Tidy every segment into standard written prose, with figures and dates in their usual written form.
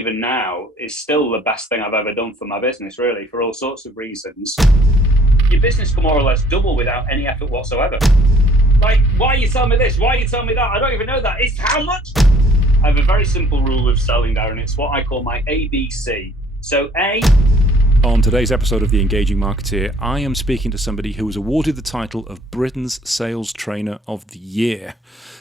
even now is still the best thing I've ever done for my business, really, for all sorts of reasons. Your business can more or less double without any effort whatsoever. Like, why are you telling me this? Why are you telling me that? I don't even know that. It's how much? I have a very simple rule of selling, Darren. It's what I call my ABC. So A. On today's episode of The Engaging Marketeer, I am speaking to somebody who was awarded the title of Britain's Sales Trainer of the Year.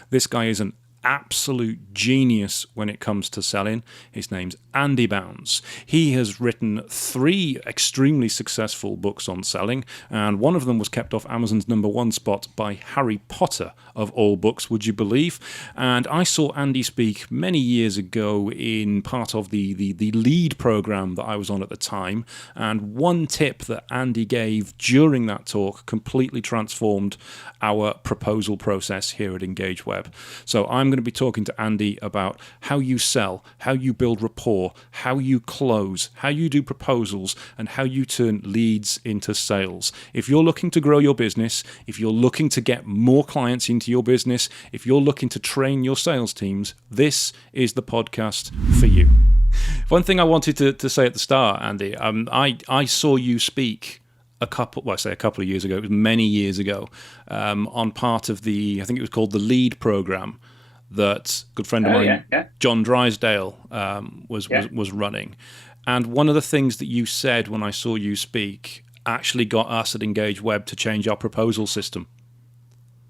This guy is an absolute genius when it comes to selling. His name's Andy Bounds. He has written 3 extremely successful books on selling, and one of them was kept off Amazon's #1 spot by Harry Potter, of all books, would you believe? And I saw Andy speak many years ago in part of the lead program that I was on at the time, and one tip that Andy gave during that talk completely transformed our proposal process here at Engage Web. So I'm going to be talking to Andy about how you sell, how you build rapport, how you close, how you do proposals, and how you turn leads into sales. If you're looking to grow your business, if you're looking to get more clients into your business, if you're looking to train your sales teams, this is the podcast for you. One thing I wanted to say at the start, Andy, I saw you speak a couple of years ago, it was many years ago, on part of I think it was called the lead program that a good friend of mine, John Drysdale, was running. And one of the things that you said when I saw you speak actually got us at Engage Web to change our proposal system.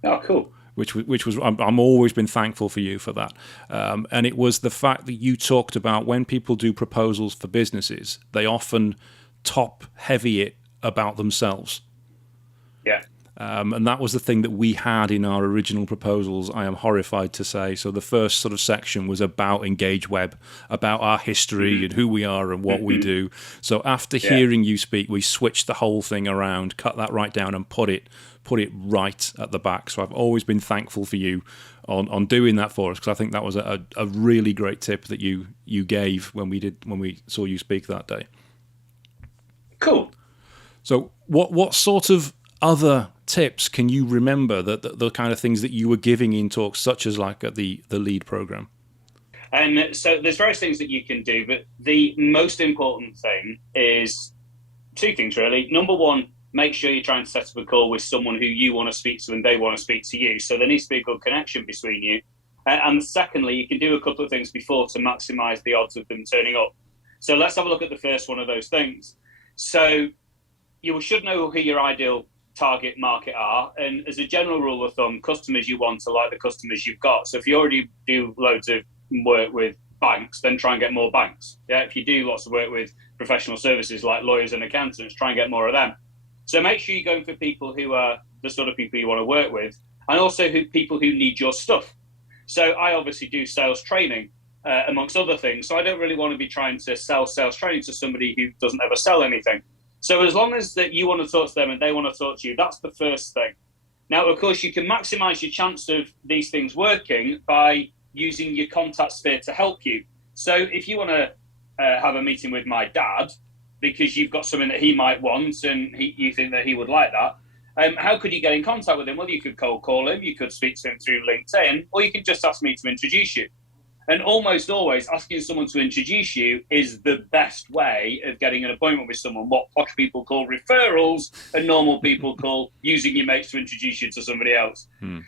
Oh, cool. Which was I'm always been thankful for you for that. And it was the fact that you talked about when people do proposals for businesses, they often top heavy it about themselves. Yeah. And that was the thing that we had in our original proposals, I am horrified to say. So the first sort of section was about Engage Web, about our history and who we are and what we do. So after hearing you speak, we switched the whole thing around, cut that right down and put it right at the back. So I've always been thankful for you on doing that for us, because I think that was a really great tip that you gave when we saw you speak that day. Cool. So what sort of other tips can you remember, that the kind of things that you were giving in talks, such as like at the lead program? So there's various things that you can do, but the most important thing is 2 things, really. Number one, make sure you're trying to set up a call with someone who you want to speak to and they want to speak to you. So there needs to be a good connection between you. And secondly, you can do a couple of things before to maximize the odds of them turning up. So let's have a look at the first one of those things. So you should know who your ideal target market are, and as a general rule of thumb, customers you want are like the customers you've got. So if you already do loads of work with banks, then try and get more banks. If you do lots of work with professional services like lawyers and accountants, try and get more of them. So make sure you're going for people who are the sort of people you want to work with, and also people who need your stuff. So I obviously do sales training amongst other things, so I don't really want to be trying to sell sales training to somebody who doesn't ever sell anything. So as long as that you want to talk to them and they want to talk to you, that's the first thing. Now, of course, you can maximize your chance of these things working by using your contact sphere to help you. So if you want to have a meeting with my dad because you've got something that he might want and you think that he would like that, how could you get in contact with him? Well, you could cold call him, you could speak to him through LinkedIn, or you could just ask me to introduce you. And almost always asking someone to introduce you is the best way of getting an appointment with someone. What posh people call referrals and normal people call using your mates to introduce you to somebody else.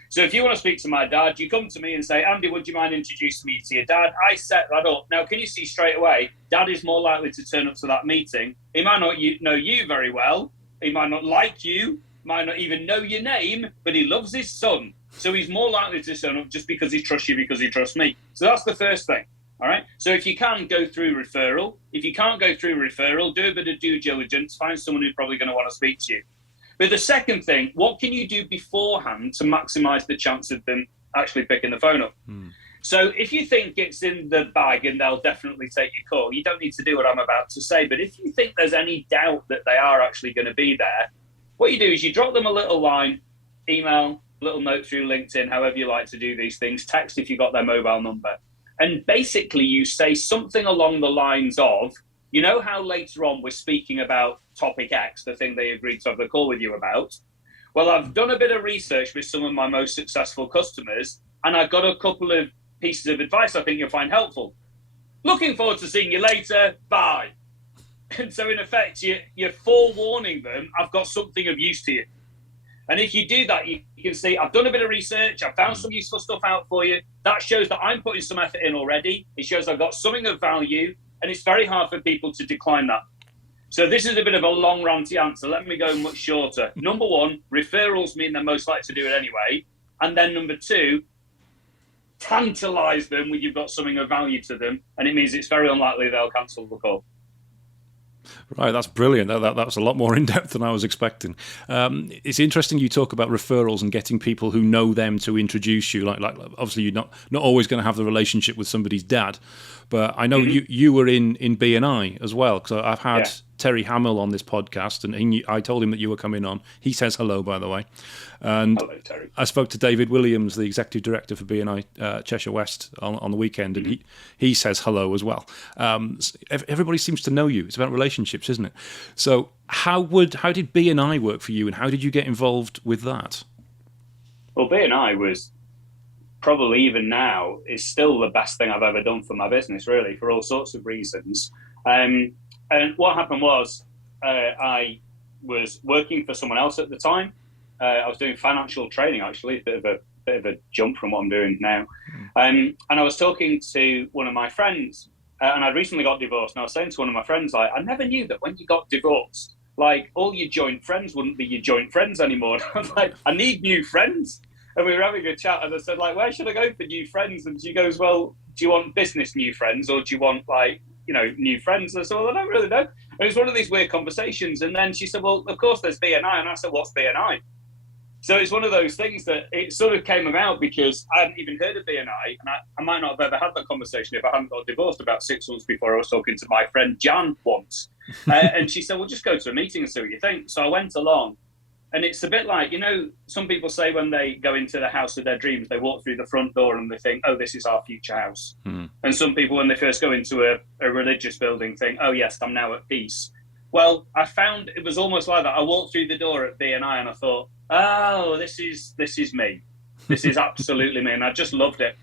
So if you want to speak to my dad, you come to me and say, Andy, would you mind introducing me to your dad? I set that up. Now, can you see straight away, dad is more likely to turn up to that meeting. He might not know you very well. He might not like you, might not even know your name, but he loves his son. So he's more likely to turn up just because he trusts you, because he trusts me. So that's the first thing, all right? So if you can, go through referral. If you can't go through referral, do a bit of due diligence, find someone who's probably going to want to speak to you. But the second thing, what can you do beforehand to maximize the chance of them actually picking the phone up? So if you think it's in the bag and they'll definitely take your call, you don't need to do what I'm about to say. But if you think there's any doubt that they are actually going to be there, what you do is you drop them a little line, email, little note through LinkedIn, however you like to do these things, text if you've got their mobile number. And basically you say something along the lines of, you know how later on we're speaking about topic X, the thing they agreed to have the call with you about? Well, I've done a bit of research with some of my most successful customers, and I've got a couple of pieces of advice I think you'll find helpful. looking forward to seeing you later, bye. And so in effect, you're forewarning them, I've got something of use to you. And if you do that, you can see, I've done a bit of research, I've found some useful stuff out for you. That shows that I'm putting some effort in already. It shows I've got something of value, and it's very hard for people to decline that. So this is a bit of a long, ranty answer. Let me go much shorter. Number one, referrals mean they're most likely to do it anyway. And then number two, tantalize them when you've got something of value to them, and it means it's very unlikely they'll cancel the call. Right, that's brilliant. That's a lot more in-depth than I was expecting. It's interesting you talk about referrals and getting people who know them to introduce you. Like obviously you're not always going to have the relationship with somebody's dad, but I know you were in BNI as well, because I've had Terry Hamill on this podcast, and I told him that you were coming on. He says hello, by the way. And hello, Terry. I spoke to David Williams, the executive director for BNI Cheshire West, on the weekend, and he says hello as well. Everybody seems to know you. It's about relationships, isn't it? So how did BNI work for you, and how did you get involved with that? Well, BNI was probably, even now, is still the best thing I've ever done for my business, really, for all sorts of reasons. And what happened was I was working for someone else at the time. I was doing financial training, actually, a bit of a jump from what I'm doing now. And I was talking to one of my friends, and I recently got divorced. And I was saying to one of my friends, like, I never knew that when you got divorced, like, all your joint friends wouldn't be your joint friends anymore. I was like, I need new friends. And we were having a chat, and I said, like, where should I go for new friends? And she goes, well, do you want business new friends, or do you want, like, new friends? I said, well, I don't really know. And it was one of these weird conversations. And then she said, well, of course there's BNI. And I said, what's BNI? So it's one of those things that it sort of came about because I hadn't even heard of BNI, and I might not have ever had that conversation if I hadn't got divorced about 6 months before. I was talking to my friend Jan once, and she said, well, just go to a meeting and see what you think. So I went along, and it's a bit like, some people say when they go into the house of their dreams, they walk through the front door and they think, oh, this is our future house. And some people, when they first go into a religious building, think, oh, yes, I'm now at peace. Well, I found it was almost like that. I walked through the door at BNI and I thought, oh, this is me. This is absolutely me. And I just loved it.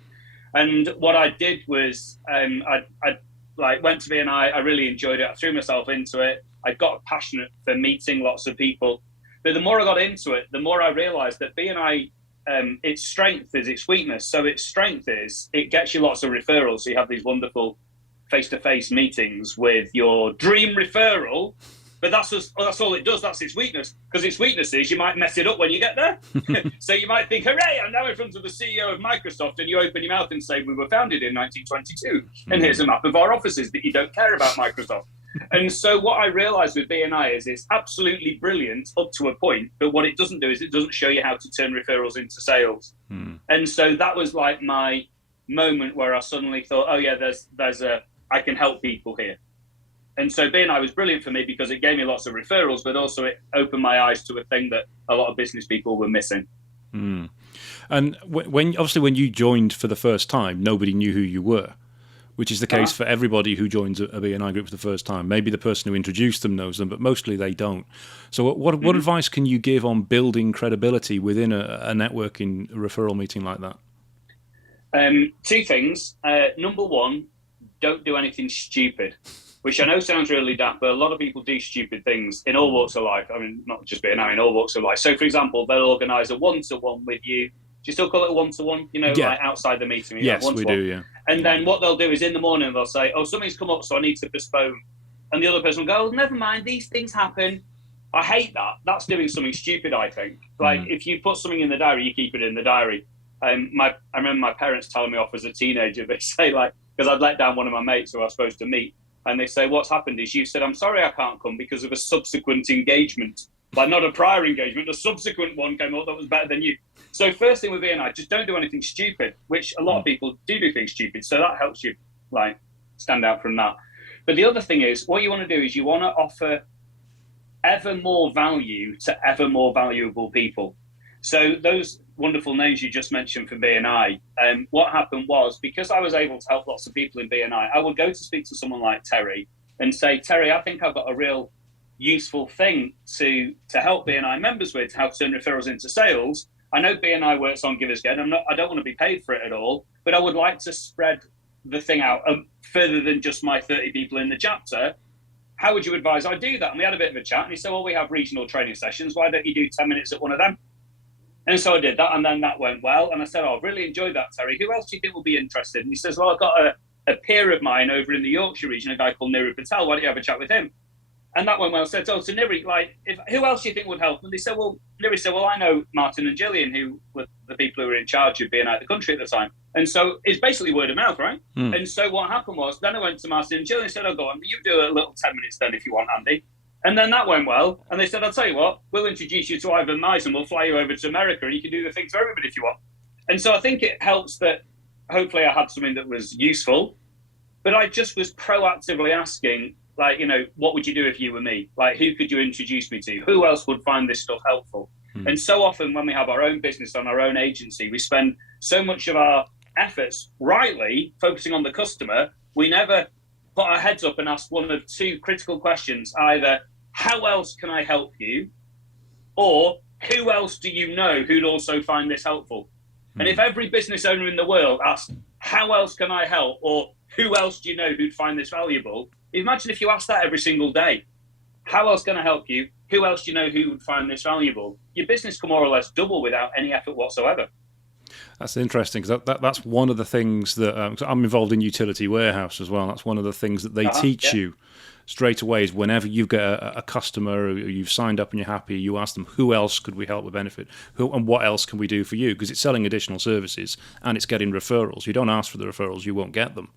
And what I did was I went to BNI. I really enjoyed it. I threw myself into it. I got passionate for meeting lots of people. But the more I got into it, the more I realized that BNI, its strength is its weakness. So its strength is it gets you lots of referrals. So you have these wonderful face-to-face meetings with your dream referral, but that's all it does. That's its weakness, because its weakness is you might mess it up when you get there. So you might think, hooray, I'm now in front of the CEO of Microsoft, and you open your mouth and say, we were founded in 1922, and here's a map of our offices that you don't care about Microsoft. And so what I realized with BNI is it's absolutely brilliant up to a point, but what it doesn't do is it doesn't show you how to turn referrals into sales. And so that was like my moment where I suddenly thought, oh yeah, I can help people here. And so BNI was brilliant for me because it gave me lots of referrals, but also it opened my eyes to a thing that a lot of business people were missing. And when you joined for the first time, nobody knew who you were, which is the case for everybody who joins a BNI group for the first time. Maybe the person who introduced them knows them, but mostly they don't. So what advice can you give on building credibility within a networking referral meeting like that? Two things. Number one, don't do anything stupid, which I know sounds really daft, but a lot of people do stupid things in all walks of life. I mean, not just BNI, in all walks of life. So, for example, they'll organise a one-to-one with you. Do you still call it a one-to-one? Like outside the meeting? Yes, we do, yeah. And then what they'll do is in the morning, they'll say, oh, something's come up, so I need to postpone. And the other person will go, oh, never mind, these things happen. I hate that. That's doing something stupid, I think. Like, if you put something in the diary, you keep it in the diary. I remember my parents telling me off as a teenager, they say, like, because I'd let down one of my mates who I was supposed to meet. And they say, what's happened is you said, I'm sorry I can't come because of a subsequent engagement. Like, not a prior engagement, a subsequent one came up that was better than you. So first thing with BNI, just don't do anything stupid, which a lot of people do things stupid. So that helps you, like, stand out from that. But the other thing is, what you want to do is you want to offer ever more value to ever more valuable people. So those wonderful names you just mentioned for BNI, what happened was, because I was able to help lots of people in BNI, I would go to speak to someone like Terry and say, Terry, I think I've got a real useful thing to help BNI members with, how to turn referrals into sales. I know BNI works on give as get. I don't want to be paid for it at all, but I would like to spread the thing out further than just my 30 people in the chapter. How would you advise I do that? And we had a bit of a chat, and he said, well, we have regional training sessions. Why don't you do 10 minutes at one of them? And so I did that, and then that went well. And I said, oh, I've really enjoyed that, Terry. Who else do you think will be interested? And he says, well, I've got a peer of mine over in the Yorkshire region, a guy called Niri Patel. Why don't you have a chat with him? And that went well. I said, oh, so Niri, who else do you think would help? And they said, Niri said, well, I know Martin and Gillian, who were the people who were in charge of being out of the country at the time. And so it's basically word of mouth, right? And so what happened was, then I went to Martin and Gillian and said, oh, go on, you do a little 10 minutes then if you want, Andy. And then that went well. And they said, I'll tell you what, we'll introduce you to Ivan Mice and we'll fly you over to America and you can do the things for everybody if you want. And so I think it helps that hopefully I had something that was useful, but I just was proactively asking, what would you do if you were me? Who could you introduce me to? Who else would find this stuff helpful? And so often when we have our own business on our own agency, we spend so much of our efforts rightly focusing on the customer. We never put our heads up and ask one of two critical questions, either how else can I help you? Or who else do you know who'd also find this helpful? And if every business owner in the world asked, how else can I help? Or who else do you know who'd find this valuable? Imagine if you ask that every single day. How else can I help you? Who else do you know who would find this valuable? Your business can more or less double without any effort whatsoever. That's interesting, because that's one of the things that I'm involved in utility warehouse as well. That's one of the things that they teach you straight away is whenever you get a customer or you've signed up and you're happy, you ask them, who else could we help with benefit? Who and what else can we do for you? Because it's selling additional services and it's getting referrals. You don't ask for the referrals, you won't get them.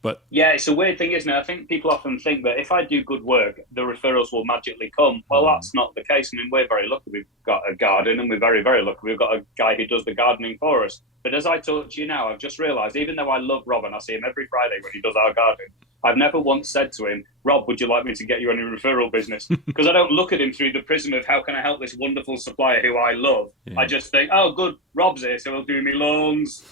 But yeah, it's a weird thing, isn't it? I think people often think that if I do good work, the referrals will magically come. Well, that's not the case. I mean, we're very lucky we've got a garden, and we're very, very lucky we've got a guy who does the gardening for us. But as I talk to you now, I've just realised, even though I love Rob and I see him every Friday when he does our garden, I've never once said to him, Rob, would you like me to get you any referral business? Because I don't look at him through the prism of how can I help this wonderful supplier who I love. Yeah. I just think, oh, good, Rob's here, so he'll do me loans.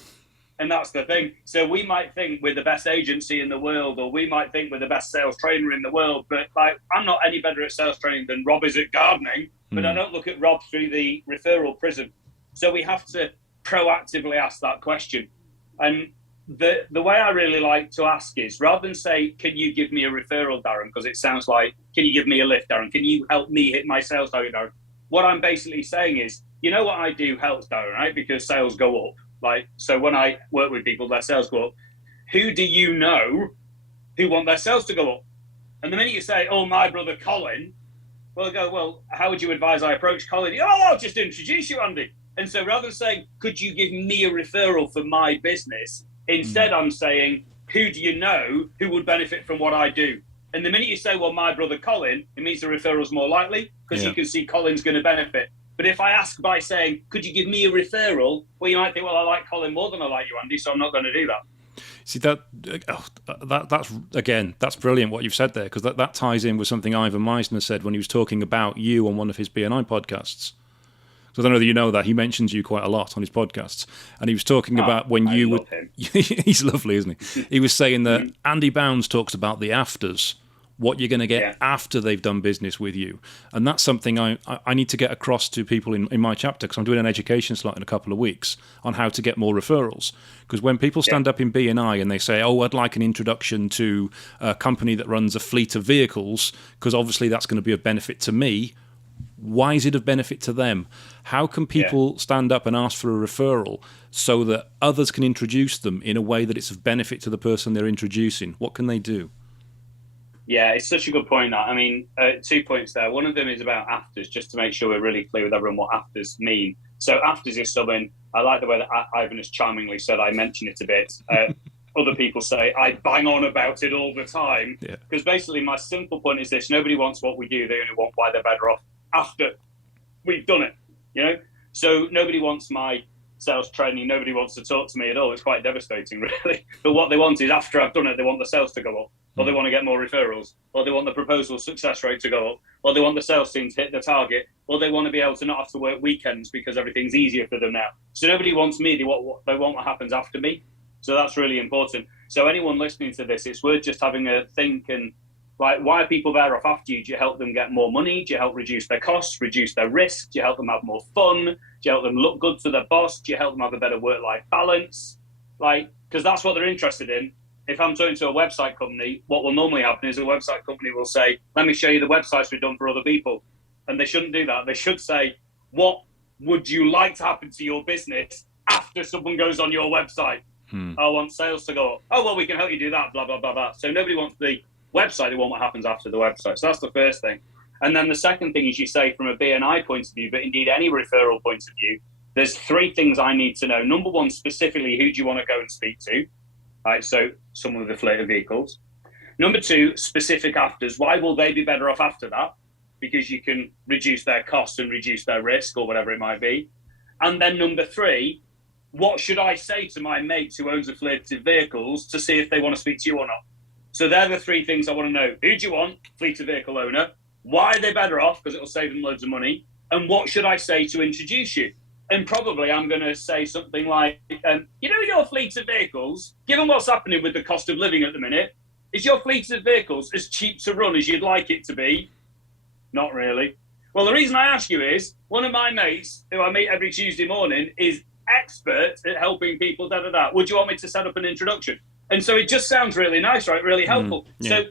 And that's the thing. So we might think we're the best agency in the world, or we might think we're the best sales trainer in the world, but I'm not any better at sales training than Rob is at gardening, but I don't look at Rob through the referral prism. So we have to proactively ask that question. And the way I really like to ask is, rather than say, can you give me a referral, Darren? Because it sounds like, can you give me a lift, Darren? Can you help me hit my sales target, Darren? What I'm basically saying is, you know what I do helps, Darren, right? Because sales go up. So when I work with people, their sales go up. Who do you know who want their sales to go up? And the minute you say, oh, my brother Colin, well, I go, well, how would you advise I approach Colin? Oh, I'll just introduce you, Andy. And so rather than saying, could you give me a referral for my business? Instead, I'm saying, who do you know who would benefit from what I do? And the minute you say, well, my brother Colin, it means the referral's more likely because you can see Colin's going to benefit. But if I ask by saying, could you give me a referral? Well, you might think, well, I like Colin more than I like you, Andy, so I'm not going to do that. See, that's brilliant what you've said there, because that ties in with something Ivan Meisner said when he was talking about you on one of his BNI podcasts. So I don't know that you know that. He mentions you quite a lot on his podcasts. And he was talking about when you would... He's lovely, isn't he? He was saying that Andy Bounds talks about the afters, what you're going to get after they've done business with you. And that's something I need to get across to people in my chapter, because I'm doing an education slot in a couple of weeks on how to get more referrals. Because when people stand up in BNI and they say, oh, I'd like an introduction to a company that runs a fleet of vehicles, because obviously that's going to be of benefit to me, why is it of benefit to them? How can people stand up and ask for a referral so that others can introduce them in a way that it's of benefit to the person they're introducing? What can they do? Yeah, it's such a good point. That I mean, 2 points there. One of them is about afters, just to make sure we're really clear with everyone what afters mean. So afters is something, I like the way that Ivan has charmingly said, I mention it a bit. Other people say, I bang on about it all the time. Because basically my simple point is this: nobody wants what we do, they only want why they're better off after we've done it, you know? So nobody wants my sales training, nobody wants to talk to me at all. It's quite devastating, really. But what they want is, after I've done it, they want the sales to go up, or they want to get more referrals, or they want the proposal success rate to go up, or they want the sales team to hit the target, or they want to be able to not have to work weekends because everything's easier for them now. So nobody wants me, they want what happens after me. So that's really important. So anyone listening to this, it's worth just having a think and, like, why are people better off after you? Do you help them get more money? Do you help reduce their costs, reduce their risk? Do you help them have more fun? Do you help them look good to their boss? Do you help them have a better work-life balance? Like, because that's what they're interested in. If I'm talking to a website company, what will normally happen is a website company will say, let me show you the websites we've done for other people. And they shouldn't do that. They should say, what would you like to happen to your business after someone goes on your website? I want sales to go up. Oh, well, we can help you do that, blah, blah, blah, blah. So nobody wants the website. They want what happens after the website. So that's the first thing. And then the second thing is, you say, from a BNI point of view, but indeed any referral point of view, there's three things I need to know. Number one, specifically, who do you want to go and speak to? Right, so someone with a fleet of vehicles. Number two, specific afters. Why will they be better off after that? Because you can reduce their costs and reduce their risk or whatever it might be. And then number three, what should I say to my mate who owns a fleet of vehicles to see if they want to speak to you or not? So they're the three things I want to know. Who do you want? Fleet of vehicle owner. Why are they better off? Because it will save them loads of money. And what should I say to introduce you? And probably I'm going to say something like, your fleet of vehicles, given what's happening with the cost of living at the minute, is your fleet of vehicles as cheap to run as you'd like it to be? Not really. Well, the reason I ask you is, one of my mates, who I meet every Tuesday morning, is expert at helping people, Would you want me to set up an introduction? And so it just sounds really nice, right? Really helpful. Yeah. So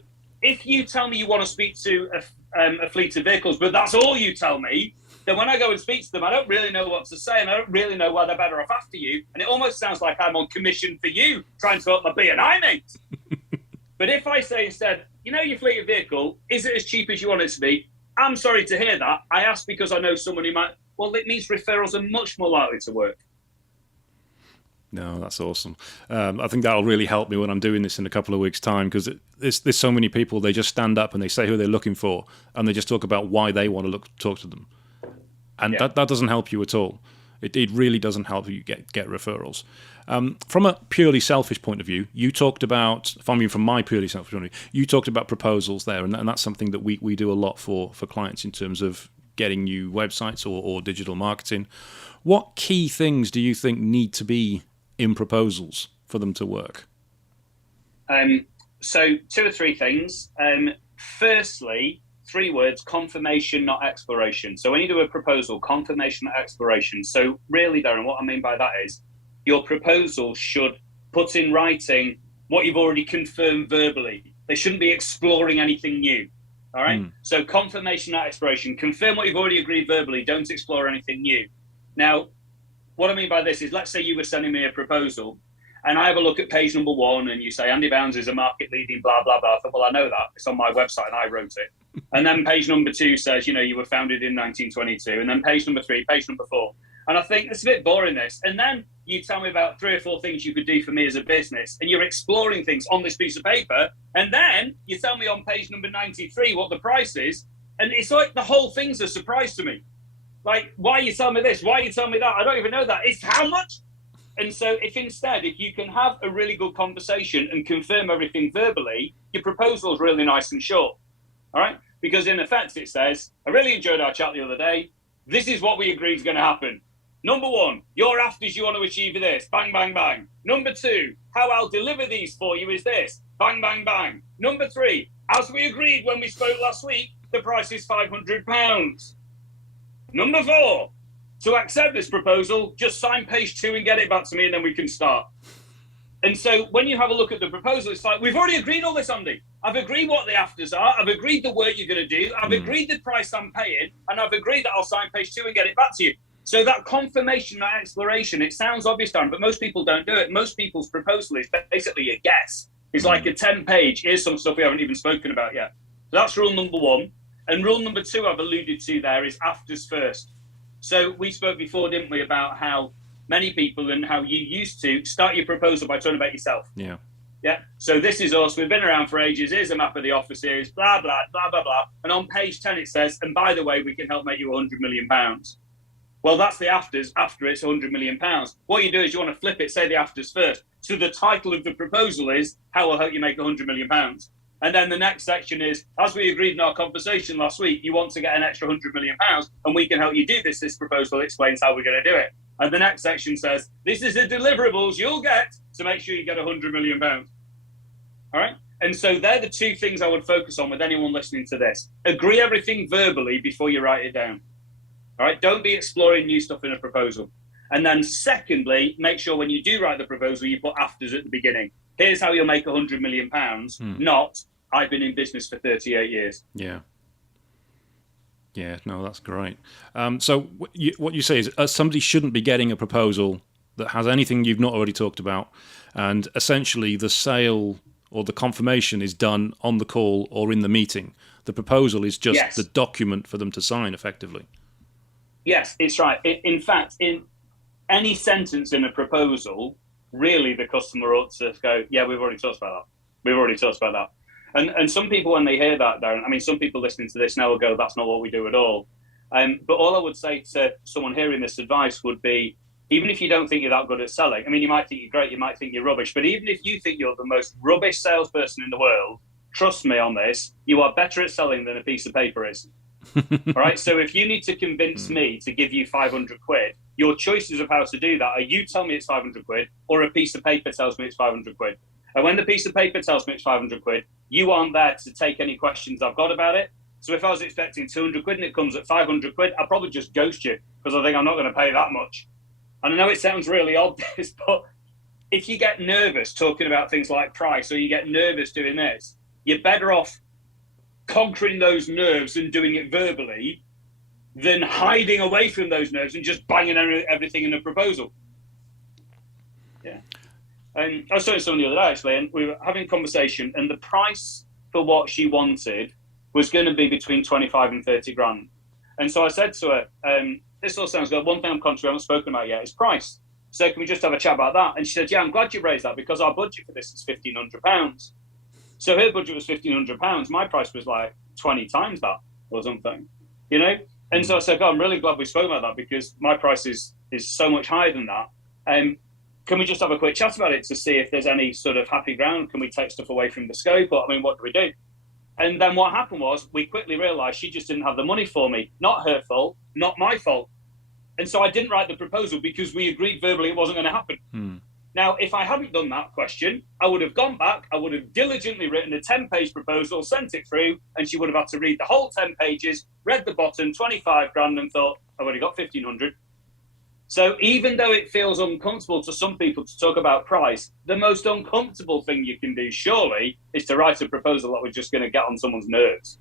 if you tell me you want to speak to a fleet of vehicles, but that's all you tell me, then when I go and speak to them, I don't really know what to say, and I don't really know why they're better off after you. And it almost sounds like I'm on commission for you, trying to help my B&I mates. But if I say instead, your fleet of vehicle, is it as cheap as you want it to be? I'm sorry to hear that. I ask because I know someone who might. Well, it means referrals are much more likely to work. No, that's awesome. I think that'll really help me when I'm doing this in a couple of weeks' time, because there's so many people, they just stand up and they say who they're looking for, and they just talk about why they want to talk to them. And that doesn't help you at all. It really doesn't help you get referrals. From a purely selfish point of view, you talked about, from my purely selfish point of view, you talked about proposals there, and that's something that we do a lot for clients in terms of getting new websites or digital marketing. What key things do you think need to be in proposals for them to work? So two or three things. Firstly, 3 words: confirmation, not exploration. So when you do a proposal, confirmation, not exploration. So really, Darren, what I mean by that is your proposal should put in writing what you've already confirmed verbally. They shouldn't be exploring anything new. All right. So confirmation, not exploration. Confirm what you've already agreed verbally. Don't explore anything new. Now, what I mean by this is, let's say you were sending me a proposal and I have a look at page number 1 and you say, Andy Bounds is a market leading blah, blah, blah. I thought, well, I know that. It's on my website and I wrote it. And then page number 2 says, you were founded in 1922. And then page number 3, page number 4. And I think it's a bit boring, this. And then you tell me about 3 or 4 things you could do for me as a business. And you're exploring things on this piece of paper. And then you tell me on page number 93 what the price is. And it's like the whole thing's a surprise to me. Like, why are you telling me this? Why are you telling me that? I don't even know that. It's how much? And so if you can have a really good conversation and confirm everything verbally, your proposal is really nice and short. All right? Because in effect, it says, I really enjoyed our chat the other day. This is what we agreed is going to happen. Number 1, your afters you want to achieve this. Bang, bang, bang. Number 2, how I'll deliver these for you is this. Bang, bang, bang. Number 3, as we agreed when we spoke last week, the price is £500. Number 4, to accept this proposal, just sign page 2 and get it back to me, and then we can start. And so when you have a look at the proposal, it's like, we've already agreed all this, Andy. I've agreed what the afters are. I've agreed the work you're going to do. I've agreed the price I'm paying. And I've agreed that I'll sign page 2 and get it back to you. So that confirmation, that exploration, it sounds obvious, Darren, but most people don't do it. Most people's proposal is basically a guess. It's like a 10-page, here's some stuff we haven't even spoken about yet. So that's rule number 1. And rule number 2 I've alluded to there is afters first. So we spoke before, didn't we, about how many people and how you used to start your proposal by talking about yourself. Yeah. Yeah. So this is us. We've been around for ages. Here's a map of the offices, blah, blah, blah, blah, blah. And on page 10, it says, and by the way, we can help make you £100 million. Well, that's the afters after it's £100 million. What you do is you want to flip it, say the afters first. So the title of the proposal is, how will help you make £100 million. And then the next section is, as we agreed in our conversation last week, you want to get an extra £100 million and we can help you do this. This proposal explains how we're going to do it. And the next section says, this is the deliverables you'll get to make sure you get £100 million. All right. And so they're the 2 things I would focus on with anyone listening to this. Agree everything verbally before you write it down. All right. Don't be exploring new stuff in a proposal. And then secondly, make sure when you do write the proposal, you put afters at the beginning. Here's how you'll make £100 million, not I've been in business for 38 years. Yeah. Yeah, no, that's great. So what you say is somebody shouldn't be getting a proposal that has anything you've not already talked about, and essentially the sale or the confirmation is done on the call or in the meeting. The proposal is just the document for them to sign, effectively. Yes, it's right. In fact, in any sentence in a proposal, really the customer ought to go, yeah, we've already talked about that. We've already talked about that. And some people, when they hear that, Darren, I mean, some people listening to this now will go, that's not what we do at all. But all I would say to someone hearing this advice would be, even if you don't think you're that good at selling, I mean, you might think you're great, you might think you're rubbish, but even if you think you're the most rubbish salesperson in the world, trust me on this, you are better at selling than a piece of paper is. All right. So if you need to convince me to give you 500 quid, your choices of how to do that are you tell me it's 500 quid or a piece of paper tells me it's 500 quid. And when the piece of paper tells me it's 500 quid, you aren't there to take any questions I've got about it. So if I was expecting 200 quid and it comes at 500 quid, I'll probably just ghost you because I think I'm not going to pay that much. And I know it sounds really obvious, but if you get nervous talking about things like price or you get nervous doing this, you're better off conquering those nerves and doing it verbally than hiding away from those nerves and just banging everything in a proposal. Yeah. And I was talking to someone the other day, actually, and we were having a conversation, and the price for what she wanted was going to be between 25 and 30 grand. And so I said to her, this all sounds good. One thing I'm conscious we haven't spoken about yet is price. So can we just have a chat about that? And she said, yeah, I'm glad you raised that because our budget for this is £1,500. So her budget was £1,500. My price was like 20 times that or something, you know? And so I said, I'm really glad we spoke about that because my price is so much higher than that. Can we just have a quick chat about it to see if there's any sort of happy ground? Can we take stuff away from the scope? Or, I mean, what do we do? And then what happened was we quickly realized she just didn't have the money for me. Not her fault, not my fault. And so I didn't write the proposal because we agreed verbally it wasn't going to happen. Now, if I hadn't done that question, I would have gone back, I would have diligently written a 10-page proposal, sent it through, and she would have had to read the whole 10 pages, read the bottom, 25 grand, and thought, I've already got 1,500. So even though it feels uncomfortable to some people to talk about price, the most uncomfortable thing you can do, surely, is to write a proposal that we're just going to get on someone's nerves.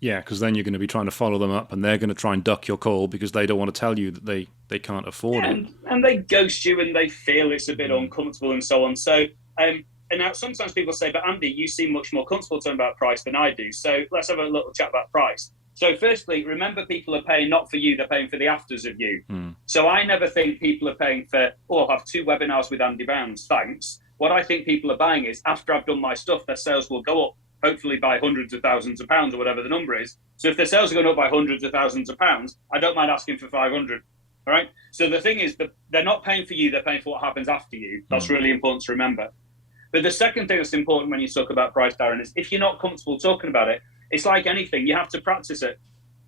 Yeah, because then you're going to be trying to follow them up and they're going to try and duck your call because they don't want to tell you that they can't afford it. And they ghost you and they feel it's a bit uncomfortable and so on. So, and now sometimes people say, but Andy, you seem much more comfortable talking about price than I do. So let's have a little chat about price. So firstly, remember people are paying not for you, they're paying for the afters of you. So I never think people are paying for, I'll have 2 webinars with Andy Bounds, thanks. What I think people are buying is after I've done my stuff, their sales will go up, hopefully by hundreds of thousands of pounds or whatever the number is. So if their sales are going up by hundreds of thousands of pounds, I don't mind asking for 500. All right. So the thing is that they're not paying for you, they're paying for what happens after you. That's really important to remember. But the second thing that's important when you talk about price, Darren, is if you're not comfortable talking about it, it's like anything, you have to practice it.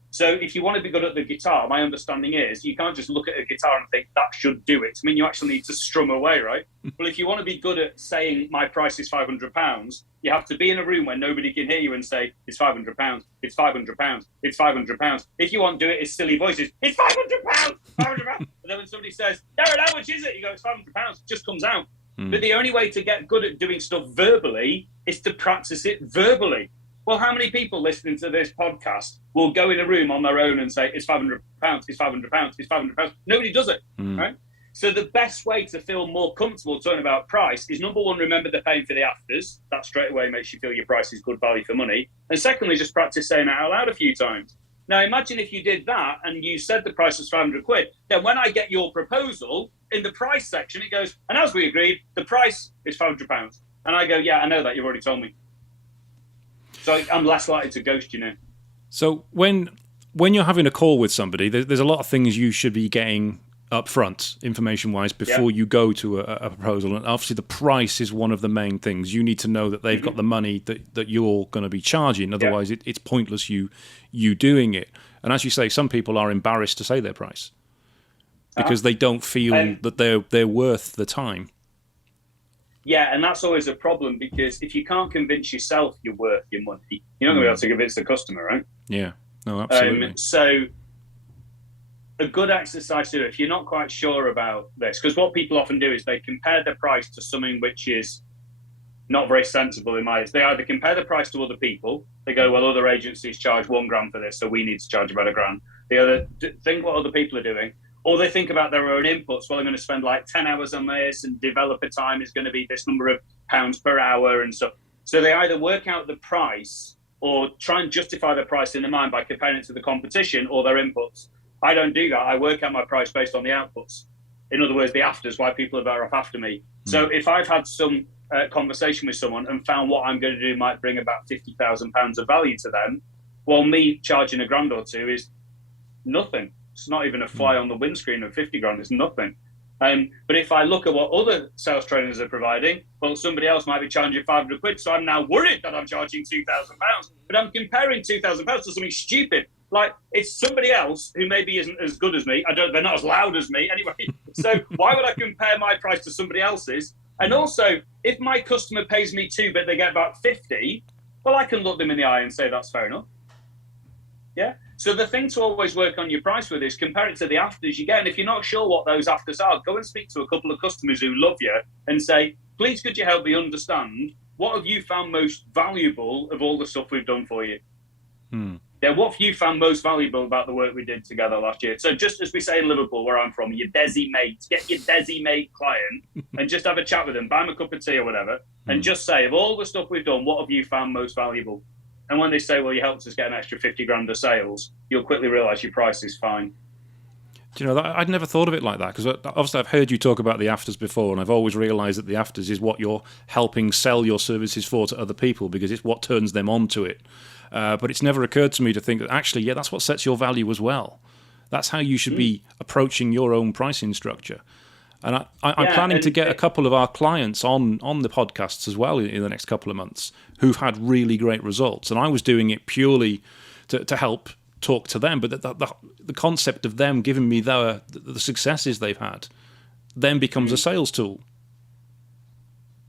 So if you want to be good at the guitar, my understanding is you can't just look at a guitar and think that should do it. I mean, you actually need to strum away, right? Well, if you want to be good at saying my price is £500, you have to be in a room where nobody can hear you and say, it's £500, it's £500, it's £500. If you want to do it, it's silly voices, it's £500, £500. And then when somebody says, Darren, how much is it? You go, it's £500, it just comes out. But the only way to get good at doing stuff verbally is to practice it verbally. Well, how many people listening to this podcast will go in a room on their own and say, it's £500, it's £500, it's £500? Nobody does it, right? So the best way to feel more comfortable talking about price is, number one, remember they're paying for the afters. That straight away makes you feel your price is good value for money. And secondly, just practice saying it out loud a few times. Now, imagine if you did that and you said the price was 500 quid, then when I get your proposal, in the price section, it goes, and as we agreed, the price is £500. And I go, yeah, I know that, you've already told me. So I'm less likely to ghost you now. So when you're having a call with somebody, there's a lot of things you should be getting up front, information-wise, before you go to a proposal. And obviously the price is one of the main things. You need to know that they've got the money that you're going to be charging. Otherwise, it's pointless you doing it. And as you say, some people are embarrassed to say their price because they don't feel that they're worth the time. Yeah, and that's always a problem because if you can't convince yourself you're worth your money, you're not going to be able to convince the customer, right? Yeah, no, absolutely. So a good exercise to do if you're not quite sure about this, because what people often do is they compare the price to something which is not very sensible in my eyes. They either compare the price to other people. They go, well, other agencies charge £1,000 for this, so we need to charge about £1,000. The other think what other people are doing, or they think about their own inputs. Well, I'm going to spend like 10 hours on this, and developer time is going to be this number of pounds per hour and stuff. So they either work out the price or try and justify the price in their mind by comparing it to the competition or their inputs. I don't do that. I work out my price based on the outputs. In other words, the afters, why people are better off after me. So if I've had some conversation with someone and found what I'm going to do might bring about £50,000 of value to them, well, me charging £1,000 or two is nothing. It's not even a fly on the windscreen of 50 grand. It's nothing. But if I look at what other sales trainers are providing, well, somebody else might be charging £500. So I'm now worried that I'm charging £2,000, but I'm comparing £2,000 to something stupid. Like, it's somebody else who maybe isn't as good as me. They're not as loud as me anyway. So why would I compare my price to somebody else's? And also, if my customer pays me 2, but they get about 50, well, I can look them in the eye and say, that's fair enough. Yeah. So the thing to always work on your price with is compare it to the afters you get. And if you're not sure what those afters are, go and speak to a couple of customers who love you and say, please, could you help me understand what have you found most valuable of all the stuff we've done for you? Yeah, what have you found most valuable about the work we did together last year? So just as we say in Liverpool, where I'm from, your Desi mate, get your Desi mate client and just have a chat with them, buy them a cup of tea or whatever, and just say, of all the stuff we've done, what have you found most valuable? And when they say, well, you helped us get an extra 50 grand of sales, you'll quickly realise your price is fine. Do you know, I'd never thought of it like that, because obviously I've heard you talk about the afters before, and I've always realised that the afters is what you're helping sell your services for to other people, because it's what turns them on to it. But it's never occurred to me to think that actually, yeah, that's what sets your value as well. That's how you should be approaching your own pricing structure. And I'm planning to get a couple of our clients on the podcasts as well in the next couple of months who've had really great results. And I was doing it purely to help talk to them, but the concept of them giving me the successes they've had then becomes a sales tool.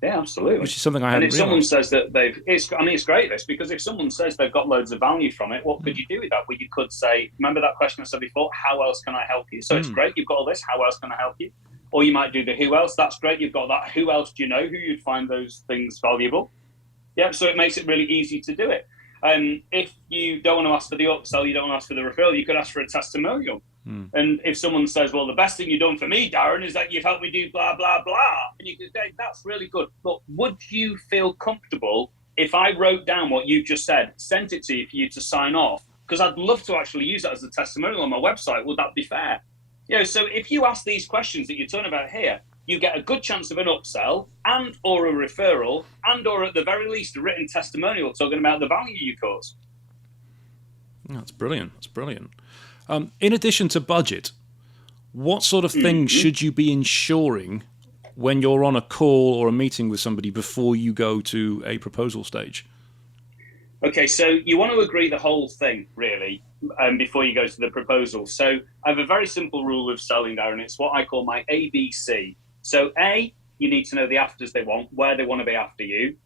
Yeah, absolutely. Which is something I hadn't realised. And if someone says that it's great this, because if someone says they've got loads of value from it, what could you do with that? Well, you could say, remember that question I said before, how else can I help you? So it's great, you've got all this, how else can I help you? Or you might do the who else, that's great, you've got that, who else do you know who you'd find those things valuable? Yeah, so it makes it really easy to do it. If you don't want to ask for the upsell, you don't want to ask for the referral, you could ask for a testimonial. And if someone says, well, the best thing you've done for me, Darren, is that you've helped me do blah, blah, blah, and you could say, that's really good. But would you feel comfortable if I wrote down what you've just said, sent it to you for you to sign off? Because I'd love to actually use that as a testimonial on my website. Would that be fair? You know, so if you ask these questions that you're talking about here, you get a good chance of an upsell and or a referral and or at the very least a written testimonial talking about the value you cause. That's brilliant. That's brilliant. In addition to budget, what sort of things should you be ensuring when you're on a call or a meeting with somebody before you go to a proposal stage? Okay, so you want to agree the whole thing, really, before you go to the proposal. So I have a very simple rule of selling, Darren. It's what I call my ABC. So A, you need to know the afters they want, where they want to be after you.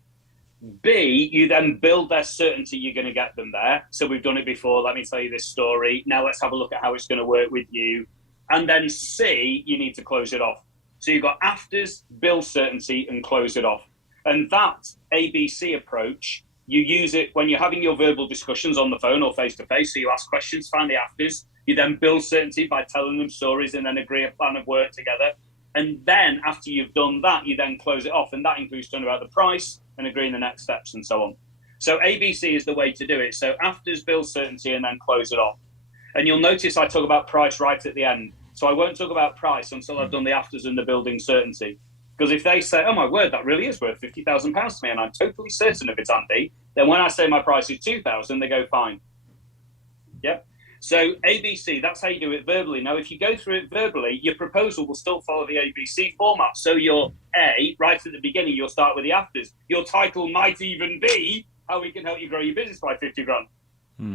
B, you then build their certainty you're going to get them there. So we've done it before. Let me tell you this story. Now let's have a look at how it's going to work with you. And then C, you need to close it off. So you've got afters, build certainty, and close it off. And that ABC approach, you use it when you're having your verbal discussions on the phone or face-to-face. So you ask questions, find the afters. You then build certainty by telling them stories and then agree a plan of work together. And then after you've done that, you then close it off. And that includes talking about the price and agreeing the next steps and so on. So ABC is the way to do it. So afters, build certainty, and then close it off. And you'll notice I talk about price right at the end. So I won't talk about price until I've done the afters and the building certainty. Because if they say, oh my word, that really is worth £50,000 to me, and I'm totally certain of it, Andy, then when I say my price is $2,000, they go, fine. Yep. So ABC, that's how you do it verbally. Now, if you go through it verbally, your proposal will still follow the ABC format. So your A, right at the beginning, you'll start with the afters. Your title might even be how we can help you grow your business by 50 grand.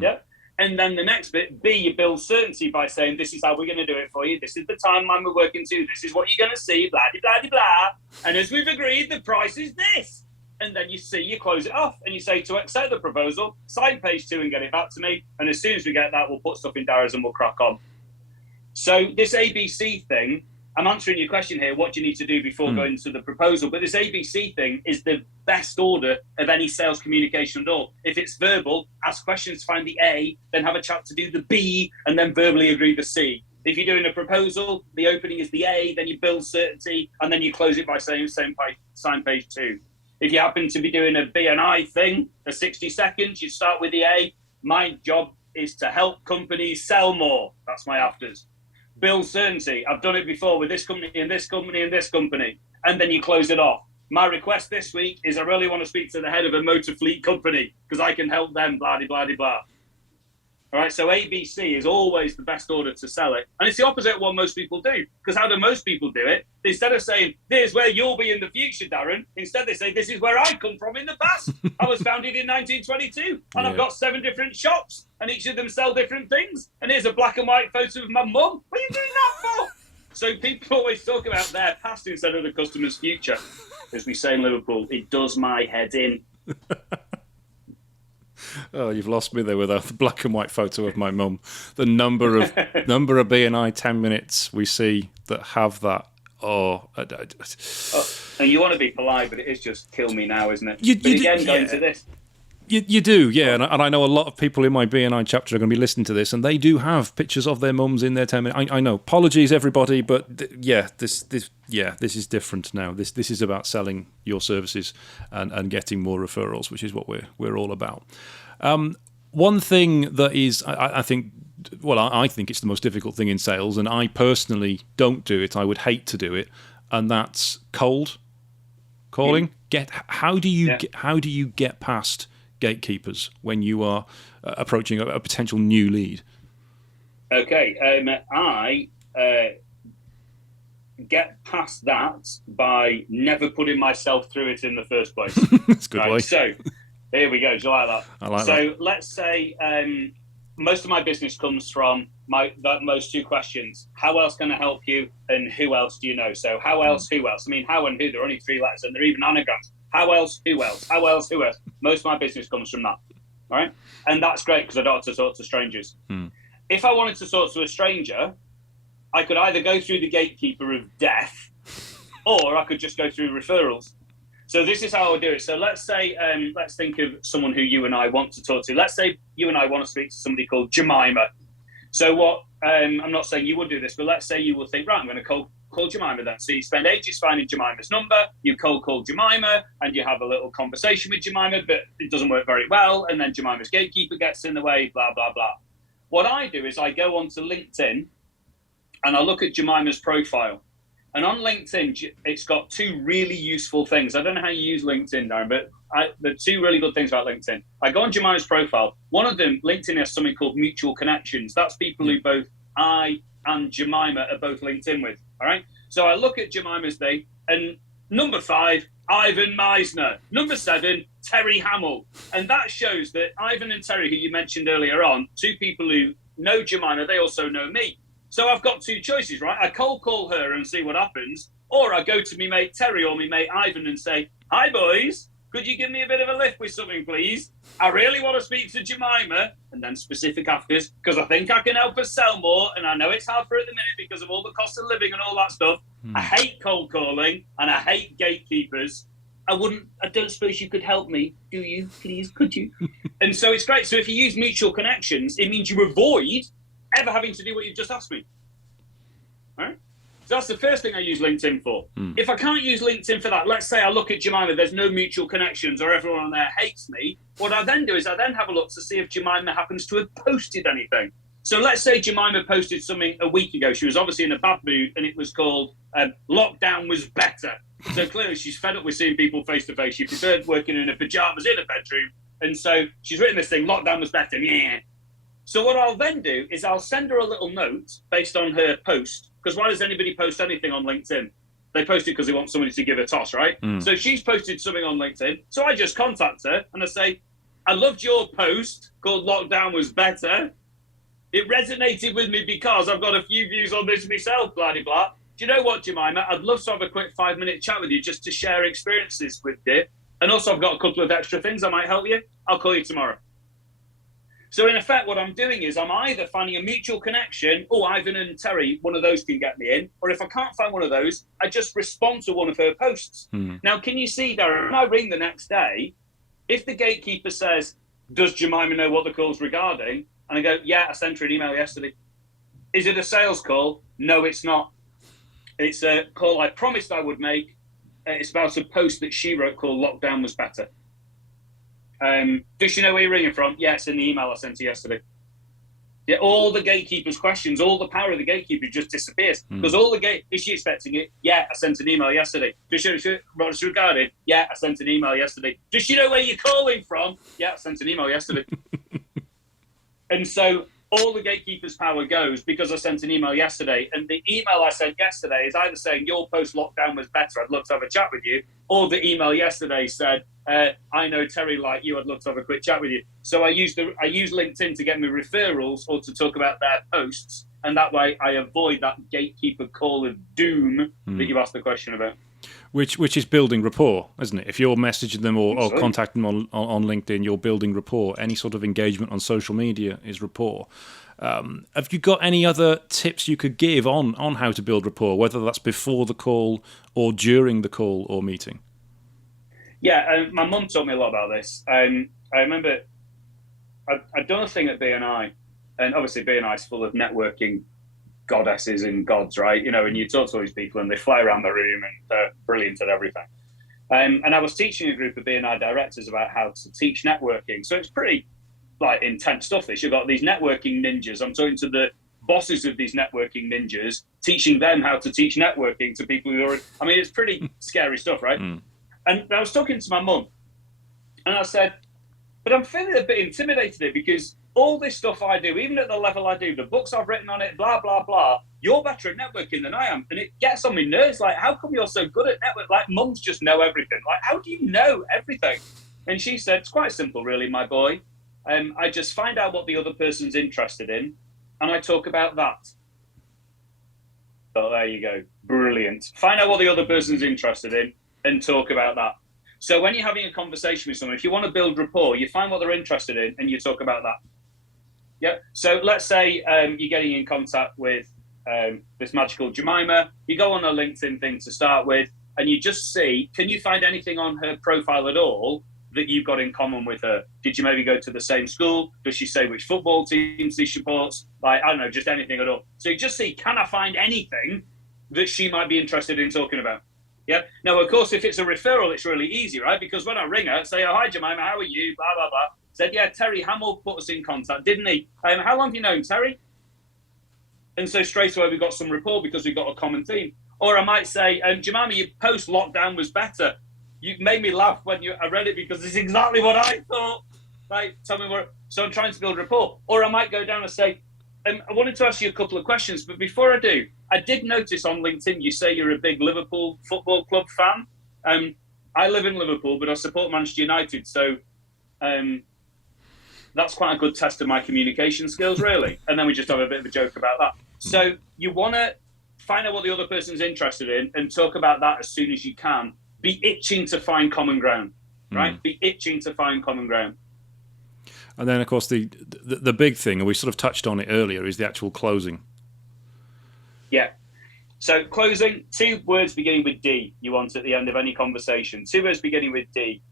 Yep. And then the next bit, B, you build certainty by saying, this is how we're going to do it for you. This is the timeline we're working to. This is what you're going to see, blah, blah, blah, blah. And as we've agreed, the price is this. And then you close it off and you say to accept the proposal, sign page 2 and get it back to me. And as soon as we get that, we'll put stuff in diaries and we'll crack on. So this ABC thing, I'm answering your question here, what do you need to do before going to the proposal? But this ABC thing is the best order of any sales communication at all. If it's verbal, ask questions to find the A, then have a chat to do the B, and then verbally agree the C. If you're doing a proposal, the opening is the A, then you build certainty, and then you close it by saying sign page 2. If you happen to be doing a B&I thing for 60 seconds, you start with the A. My job is to help companies sell more. That's my afters. Build certainty. I've done it before with this company and this company and this company. And then you close it off. My request this week is I really want to speak to the head of a motor fleet company because I can help them, blah, blah, blah, blah. All right, so ABC is always the best order to sell it. And it's the opposite of what most people do. Because how do most people do it? Instead of saying, here's where you'll be in the future, Darren, instead they say, this is where I come from in the past. I was founded in 1922, and I've got 7 different shops, and each of them sell different things. And here's a black and white photo of my mum. What are you doing that for? So people always talk about their past instead of the customer's future. As we say in Liverpool, it does my head in. Oh, you've lost me there with a black and white photo of my mum. The number of B&I 10 minutes we see that have that. And you want to be polite, but it is just kill me now, isn't it? Going to this. You do, yeah. And I know a lot of people in my B&I chapter are going to be listening to this, and they do have pictures of their mums in their 10 minutes. I know. Apologies, everybody, but this is different now. This is about selling your services and getting more referrals, which is what we're all about. One thing that is, I think it's the most difficult thing in sales, and I personally don't do it. I would hate to do it, and that's cold calling. How do you get past gatekeepers when you are approaching a potential new lead? Okay, I get past that by never putting myself through it in the first place. That's a good way. So here we go. Do you like that? I like that. So let's say most of my business comes from those 2 questions. How else can I help you? And who else do you know? So how else, who else? I mean, how and who, they're only 3 letters, and they're even anagrams. How else, who else? How else, who else? Most of my business comes from that. All right? And that's great because I don't have to talk to strangers. If I wanted to talk to a stranger, I could either go through the gatekeeper of death, or I could just go through referrals. So this is how I would do it. So let's say, let's think of someone who you and I want to talk to. Let's say you and I want to speak to somebody called Jemima. So what, I'm not saying you would do this, but let's say you will think, right, I'm going to call Jemima then. So you spend ages finding Jemima's number, you cold call Jemima, and you have a little conversation with Jemima, but it doesn't work very well, and then Jemima's gatekeeper gets in the way, blah, blah, blah. What I do is I go onto LinkedIn, and I look at Jemima's profile. And on LinkedIn, it's got 2 really useful things. I don't know how you use LinkedIn, Darren, but there are 2 really good things about LinkedIn. I go on Jemima's profile. One of them, LinkedIn has something called mutual connections. That's people who both I and Jemima are both linked in with. All right. So I look at Jemima's thing, and number 5, Ivan Meisner. Number 7, Terry Hamill. And that shows that Ivan and Terry, who you mentioned earlier on, 2 people who know Jemima, they also know me. So I've got 2 choices, right? I cold call her and see what happens, or I go to me mate Terry or me mate Ivan and say, hi boys, could you give me a bit of a lift with something, please? I really want to speak to Jemima, and then specific afters, because I think I can help her sell more, and I know it's hard for her at the minute because of all the cost of living and all that stuff. I hate cold calling, and I hate gatekeepers. I don't suppose you could help me, do you? Please, could you? And so it's great. So if you use mutual connections, it means you avoid ever having to do what you've just asked me. All right? So that's the first thing I use LinkedIn for. If I can't use LinkedIn for that, let's say I look at Jemima, there's no mutual connections or everyone on there hates me. What I then do is I then have a look to see if Jemima happens to have posted anything. So let's say Jemima posted something a week ago. She was obviously in a bad mood, and it was called Lockdown Was Better. So clearly she's fed up with seeing people face to face. She preferred working in her pajamas in a bedroom. And so she's written this thing, Lockdown Was Better. Yeah. So what I'll then do is I'll send her a little note based on her post. Because why does anybody post anything on LinkedIn? They post it because they want somebody to give a toss, right? So she's posted something on LinkedIn. So I just contact her and I say, I loved your post called Lockdown Was Better. It resonated with me because I've got a few views on this myself, blah, blah, blah. Do you know what, Jemima? I'd love to have a quick 5-minute chat with you just to share experiences with you. And also I've got a couple of extra things I might help you. I'll call you tomorrow. So in effect, what I'm doing is I'm either finding a mutual connection, oh, Ivan and Terry, one of those can get me in, or if I can't find one of those, I just respond to one of her posts. Now, can you see, Darren, when I ring the next day, if the gatekeeper says, does Jemima know what the call's regarding? And I go, yeah, I sent her an email yesterday. Is it a sales call? No, it's not. It's a call I promised I would make. It's about a post that she wrote called Lockdown Was Better. Does she know where you're ringing from? Yeah, it's in the email I sent her yesterday. Yeah, all the gatekeeper's questions, all the power of the gatekeeper just disappears. Because is she expecting it? Yeah, I sent an email yesterday. Does she know what it's regarding? Yeah, I sent an email yesterday. Does she know where you're calling from? Yeah, I sent an email yesterday. And so all the gatekeeper's power goes because I sent an email yesterday. And the email I sent yesterday is either saying your post lockdown was better, I'd love to have a chat with you, or the email yesterday said, I know Terry like you, I'd love to have a quick chat with you. So I use LinkedIn to get me referrals or to talk about their posts. And that way I avoid that gatekeeper call of doom that you asked the question about. Which is building rapport, isn't it? If you're messaging them or contacting them on LinkedIn, you're building rapport. Any sort of engagement on social media is rapport. Have you got any other tips you could give on how to build rapport, whether that's before the call or during the call or meeting? Yeah, my mum taught me a lot about this. I remember I'd done a thing at BNI, and obviously BNI is full of networking goddesses and gods, right? You know, and you talk to all these people and they fly around the room and they're brilliant at everything. And I was teaching a group of BNI directors about how to teach networking. So it's pretty intense stuff. You've got these networking ninjas. I'm talking to the bosses of these networking ninjas, teaching them how to teach networking to people who are, it's pretty scary stuff, right? And I was talking to my mum and I said, but I'm feeling a bit intimidated because all this stuff I do, even at the level I do, the books I've written on it, blah, blah, blah, you're better at networking than I am. And it gets on my nerves. Like, how come you're so good at network? Like, mums just know everything. Like, how do you know everything? And she said, it's quite simple, really, my boy. I just find out what the other person's interested in, and I talk about that. So there you go. Brilliant. Find out what the other person's interested in and talk about that. So when you're having a conversation with someone, if you want to build rapport, you find what they're interested in and you talk about that. Yeah. So let's say you're getting in contact with this magical Jemima. You go on a LinkedIn thing to start with, and you just see, can you find anything on her profile at all that you've got in common with her? Did you maybe go to the same school? Does she say which football teams she supports? I don't know, just anything at all. So you just see, can I find anything that she might be interested in talking about? Yeah. Now, of course, if it's a referral, it's really easy, right? Because when I ring her, say, oh, hi, Jemima, how are you? Blah, blah, blah. Said, yeah, Terry Hamill put us in contact, didn't he? How long have you known Terry? And so straight away, we got some rapport because we've got a common theme. Or I might say, Jemima, your post-lockdown was better. You made me laugh when I read it because it's exactly what I thought. Like, tell me what. So I'm trying to build rapport. Or I might go down and say, I wanted to ask you a couple of questions, but before I do, I did notice on LinkedIn you say you're a big Liverpool Football Club fan. I live in Liverpool, but I support Manchester United, so that's quite a good test of my communication skills, really. And then we just have a bit of a joke about that. So you want to find out what the other person's interested in and talk about that as soon as you can. Be itching to find common ground, right? Be itching to find common ground. And then, of course, the big thing, and we sort of touched on it earlier, is the actual closing. Yeah. So closing, 2 words beginning with D you want at the end of any conversation. 2 words beginning with D,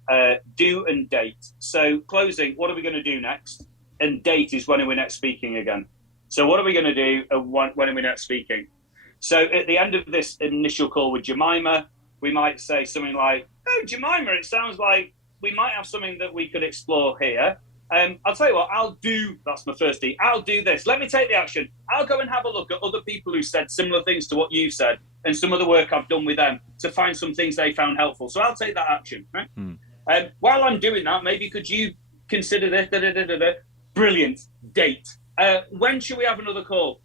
do and date. So closing, what are we going to do next? And date is when are we next speaking again. So what are we going to do and when are we next speaking? So at the end of this initial call with Jemima, we might say something like, oh, Jemima, it sounds like we might have something that we could explore here. I'll tell you what, that's my first D, I'll do this. Let me take the action. I'll go and have a look at other people who said similar things to what you said and some of the work I've done with them to find some things they found helpful. So I'll take that action, right? While I'm doing that, maybe could you consider this, Brilliant. Date. When should we have another call?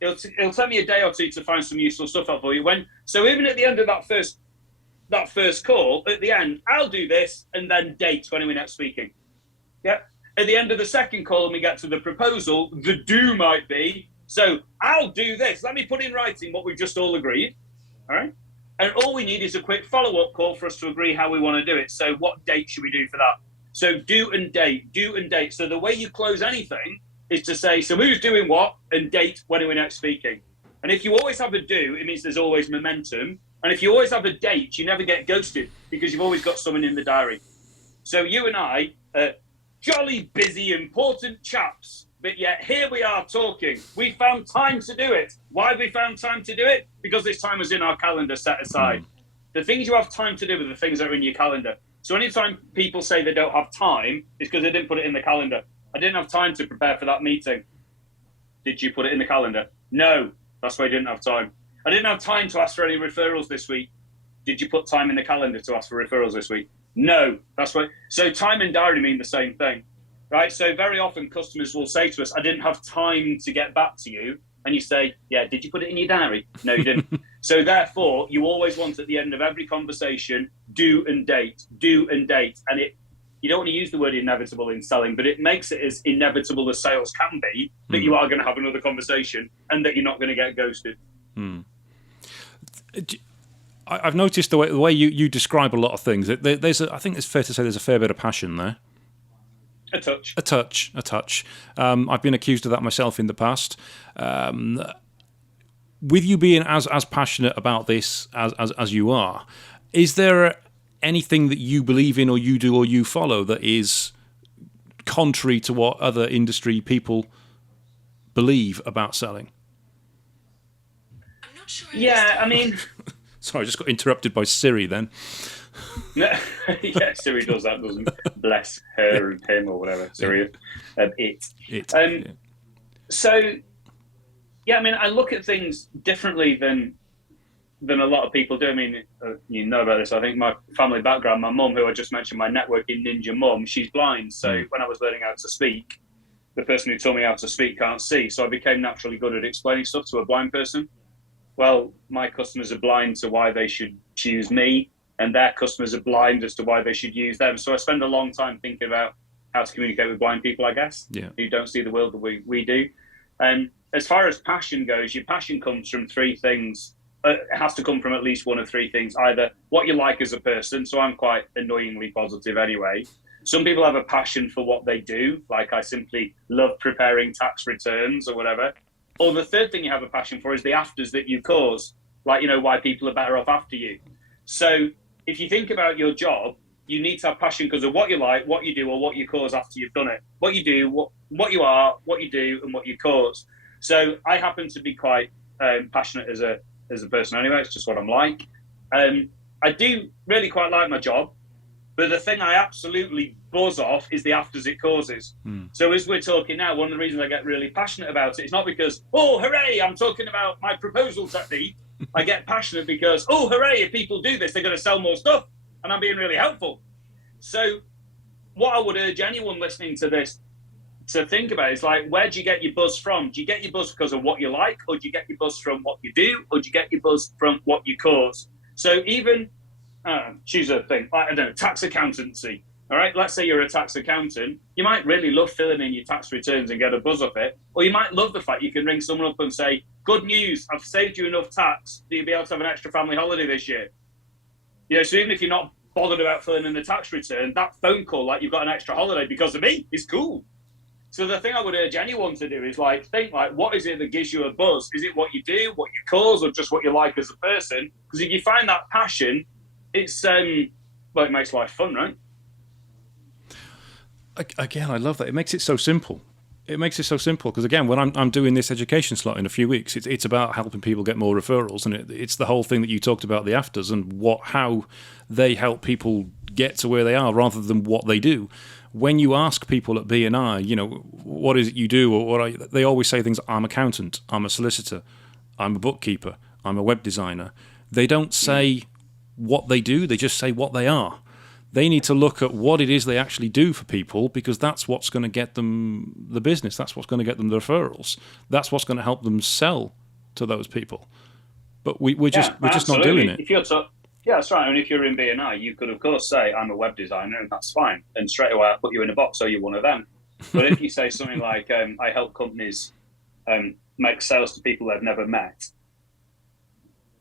It'll take me a day or 2 to find some useful stuff out for you. So even at the end of that first call, at the end, I'll do this and then date when are we next speaking. Yeah. At the end of the second call, and we get to the proposal, the do might be, so I'll do this. Let me put in writing what we've just all agreed. All right. And all we need is a quick follow-up call for us to agree how we want to do it. So what date should we do for that? So do and date, do and date. So the way you close anything is to say, so who's doing what, and date when are we next speaking. And if you always have a do, it means there's always momentum. And if you always have a date, you never get ghosted because you've always got someone in the diary. So you and I are jolly busy, important chaps, but yet here we are talking. We found time to do it. Why have we found time to do it? Because this time was in our calendar set aside. The things you have time to do are the things that are in your calendar. So anytime people say they don't have time, it's because they didn't put it in the calendar. I didn't have time to prepare for that meeting. Did you put it in the calendar? No, that's why I didn't have time. I didn't have time to ask for any referrals this week. Did you put time in the calendar to ask for referrals this week? No, that's why. So time and diary mean the same thing, right? So very often customers will say to us, I didn't have time to get back to you. And you say, yeah, did you put it in your diary? No, you didn't. So therefore, you always want at the end of every conversation, do and date, do and date. And you don't want to use the word inevitable in selling, but it makes it as inevitable as sales can be that you are going to have another conversation and that you're not going to get ghosted. I've noticed the way you describe a lot of things. I think it's fair to say there's a fair bit of passion there. A touch. I've been accused of that myself in the past. With you being as passionate about this as you are, is there anything that you believe in or you do or you follow that is contrary to what other industry people believe about selling? I'm not sure. Yeah, I mean... Sorry, I just got interrupted by Siri then. Yeah, Siri does that, doesn't it? Bless her and him or whatever. Siri, it. So, yeah, I mean, I look at things differently than a lot of people do. I mean, you know about this. I think my family background, my mum, who I just mentioned, my networking ninja mum, she's blind. So when I was learning how to speak, the person who taught me how to speak can't see. So I became naturally good at explaining stuff to a blind person. Well, my customers are blind to why they should choose me, and their customers are blind as to why they should use them. So I spend a long time thinking about how to communicate with blind people, I guess, who don't see the world that we do. As far as passion goes, your passion comes from three things. It has to come from at least one of three things. Either what you like as a person, so I'm quite annoyingly positive anyway. Some people have a passion for what they do, like I simply love preparing tax returns or whatever. Or the third thing you have a passion for is the afters that you cause, like, why people are better off after you. So if you think about your job, you need to have passion because of what you like, what you do, or what you cause after you've done it. What you do, what you are, what you do, and what you cause. So I happen to be quite passionate as a person anyway. It's just what I'm like. I do really quite like my job, but the thing I absolutely buzz off is the afters it causes. So as we're talking now, one of the reasons I get really passionate about it is not because, oh, hooray, I'm talking about my proposal technique. I get passionate because, oh, hooray, if people do this, they're going to sell more stuff, and I'm being really helpful. So what I would urge anyone listening to this to think about is, like, where do you get your buzz from? Do you get your buzz because of what you like, or do you get your buzz from what you do, or do you get your buzz from what you cause? So even, choose a thing, I don't know, tax accountancy. All right, let's say you're a tax accountant. You might really love filling in your tax returns and get a buzz off it. Or you might love the fact you can ring someone up and say, good news, I've saved you enough tax that you'll be able to have an extra family holiday this year. So even if you're not bothered about filling in the tax return, that phone call, like you've got an extra holiday because of me, is cool. So the thing I would urge anyone to do is, like, think, like, what is it that gives you a buzz? Is it what you do, what you cause, or just what you like as a person? Because if you find that passion, it's, it makes life fun, right? Again, I love that. It makes it so simple. Because again, when I'm doing this education slot in a few weeks, it's about helping people get more referrals, and it's the whole thing that you talked about, the afters, and how they help people get to where they are rather than what they do. When you ask people at BNI, what is it you do, or they always say things. I'm an accountant. I'm a solicitor. I'm a bookkeeper. I'm a web designer. They don't say what they do. They just say what they are. They need to look at what it is they actually do for people, because that's what's going to get them the business. That's what's going to get them the referrals. That's what's going to help them sell to those people. But we're just not doing it. Yeah, that's right. I mean, if you're in BNI, you could, of course, say, I'm a web designer, and that's fine. And straight away, I'll put you in a box, so you're one of them. But if you say something like, I help companies make sales to people they've never met,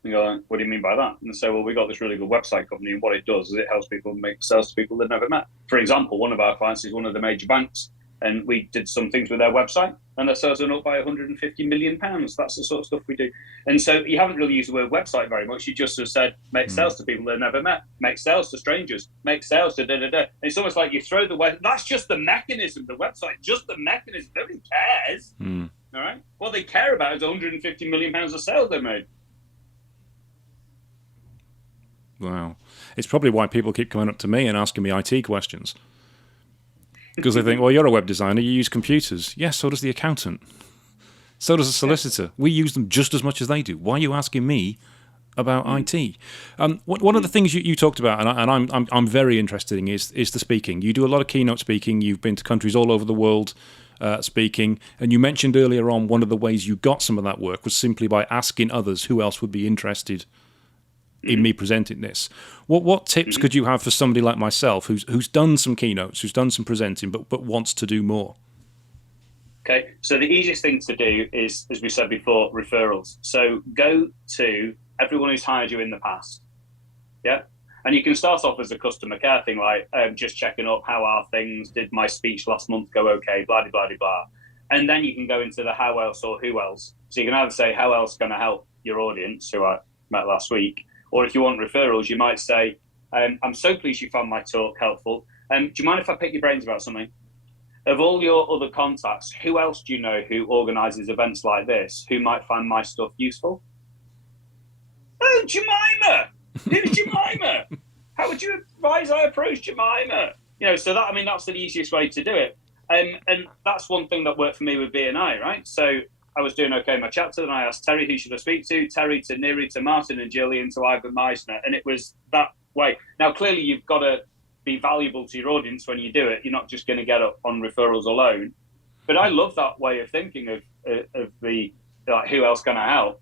You go, what do you mean by that? And say, well, we got this really good website company, and what it does is it helps people make sales to people they've never met. For example, one of our clients is one of the major banks, and we did some things with their website, and their sales went up by £150 million. That's the sort of stuff we do. And so you haven't really used the word website very much. You just have said, make sales to people they've never met, make sales to strangers, make sales to da-da-da. And it's almost like you throw the web. That's just the mechanism, the website, just the mechanism. Nobody cares. All right? What they care about is £150 million of sales they made. Wow. It's probably why people keep coming up to me and asking me IT questions. Because they think, well, you're a web designer, you use computers. Yes, so does the accountant. So does the solicitor. We use them just as much as they do. Why are you asking me about IT? One of the things you talked about, and I'm very interested in, is the speaking. You do a lot of keynote speaking. You've been to countries all over the world speaking. And you mentioned earlier on one of the ways you got some of that work was simply by asking others who else would be interested in me presenting this. What tips could you have for somebody like myself who's done some keynotes, who's done some presenting, but wants to do more? Okay, so the easiest thing to do is, as we said before, referrals. So go to everyone who's hired you in the past. Yeah, and you can start off as a customer care thing, like just checking up, how are things? Did my speech last month go okay? Blah blah blah blah. And then you can go into the how else or who else. So you can either say how else can I help your audience who I met last week. Or if you want referrals, you might say, I'm so pleased you found my talk helpful. Do you mind if I pick your brains about something? Of all your other contacts, who else do you know who organises events like this, who might find my stuff useful? Oh, Jemima! Who's Jemima? How would you advise I approach Jemima? So that's the easiest way to do it. And that's one thing that worked for me with BNI, right? So I was doing okay in my chapter, and I asked Terry who should I speak to, Terry to Neri to Martin and Jillian to Ivan Meissner, and it was that way. Now, clearly, you've got to be valuable to your audience when you do it. You're not just going to get up on referrals alone. But I love that way of thinking of the who else can I help.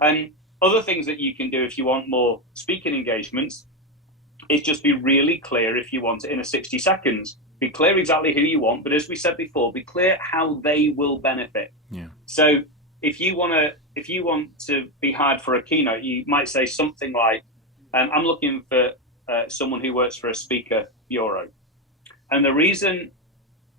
And other things that you can do if you want more speaking engagements is just be really clear if you want it in a 60 seconds. Be clear exactly who you want, but as we said before, be clear how they will benefit. Yeah. So if you want to be hired for a keynote, you might say something like, "I'm looking for someone who works for a speaker bureau," and the reason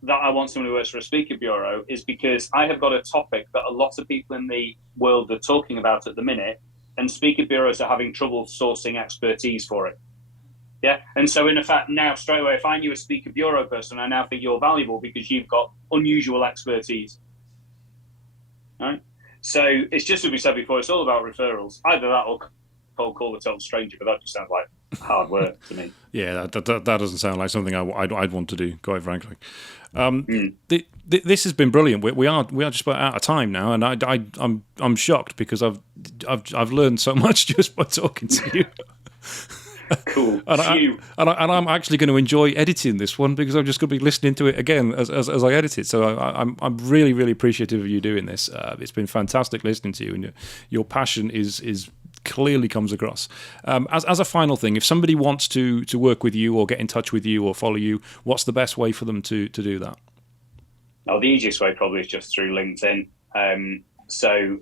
that I want someone who works for a speaker bureau is because I have got a topic that a lot of people in the world are talking about at the minute, and speaker bureaus are having trouble sourcing expertise for it. Yeah, and so in effect now straight away, if I knew a speaker bureau person, I now think you're valuable because you've got unusual expertise. All right. So it's just as we said before, it's all about referrals. Either that or cold call a total stranger, but that just sounds like hard work to me. Yeah, that doesn't sound like something I'd want to do, quite frankly. This has been brilliant. We are just about out of time now, and I'm shocked because I've learned so much just by talking to you. Cool. And I'm actually going to enjoy editing this one because I'm just going to be listening to it again as I edit it. So I'm really, really appreciative of you doing this. It's been fantastic listening to you, and your passion is clearly comes across. As a final thing, if somebody wants to work with you or get in touch with you or follow you, what's the best way for them to do that? The easiest way probably is just through LinkedIn. So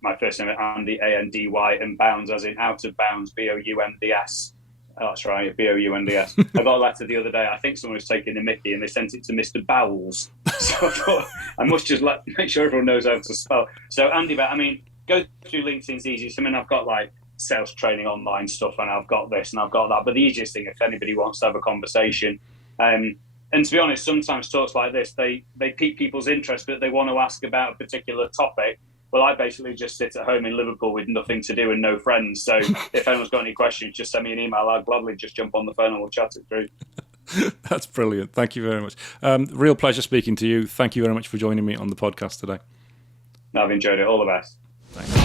my first name is Andy, Andy, and Bounds as in out of bounds, Bounds. Oh, that's right, Bounds. I got a letter the other day. I think someone was taking a mickey and they sent it to Mr. Bowles. So I thought I must just make sure everyone knows how to spell. So Andy, go through LinkedIn's easiest. I've got like sales training online stuff, and I've got this and I've got that. But the easiest thing, if anybody wants to have a conversation, and to be honest, sometimes talks like this, they pique people's interest, but they want to ask about a particular topic. Well, I basically just sit at home in Liverpool with nothing to do and no friends. So if anyone's got any questions, just send me an email. I'll gladly just jump on the phone and we'll chat it through. That's brilliant. Thank you very much. Real pleasure speaking to you. Thank you very much for joining me on the podcast today. I've enjoyed it. All the best. Thanks.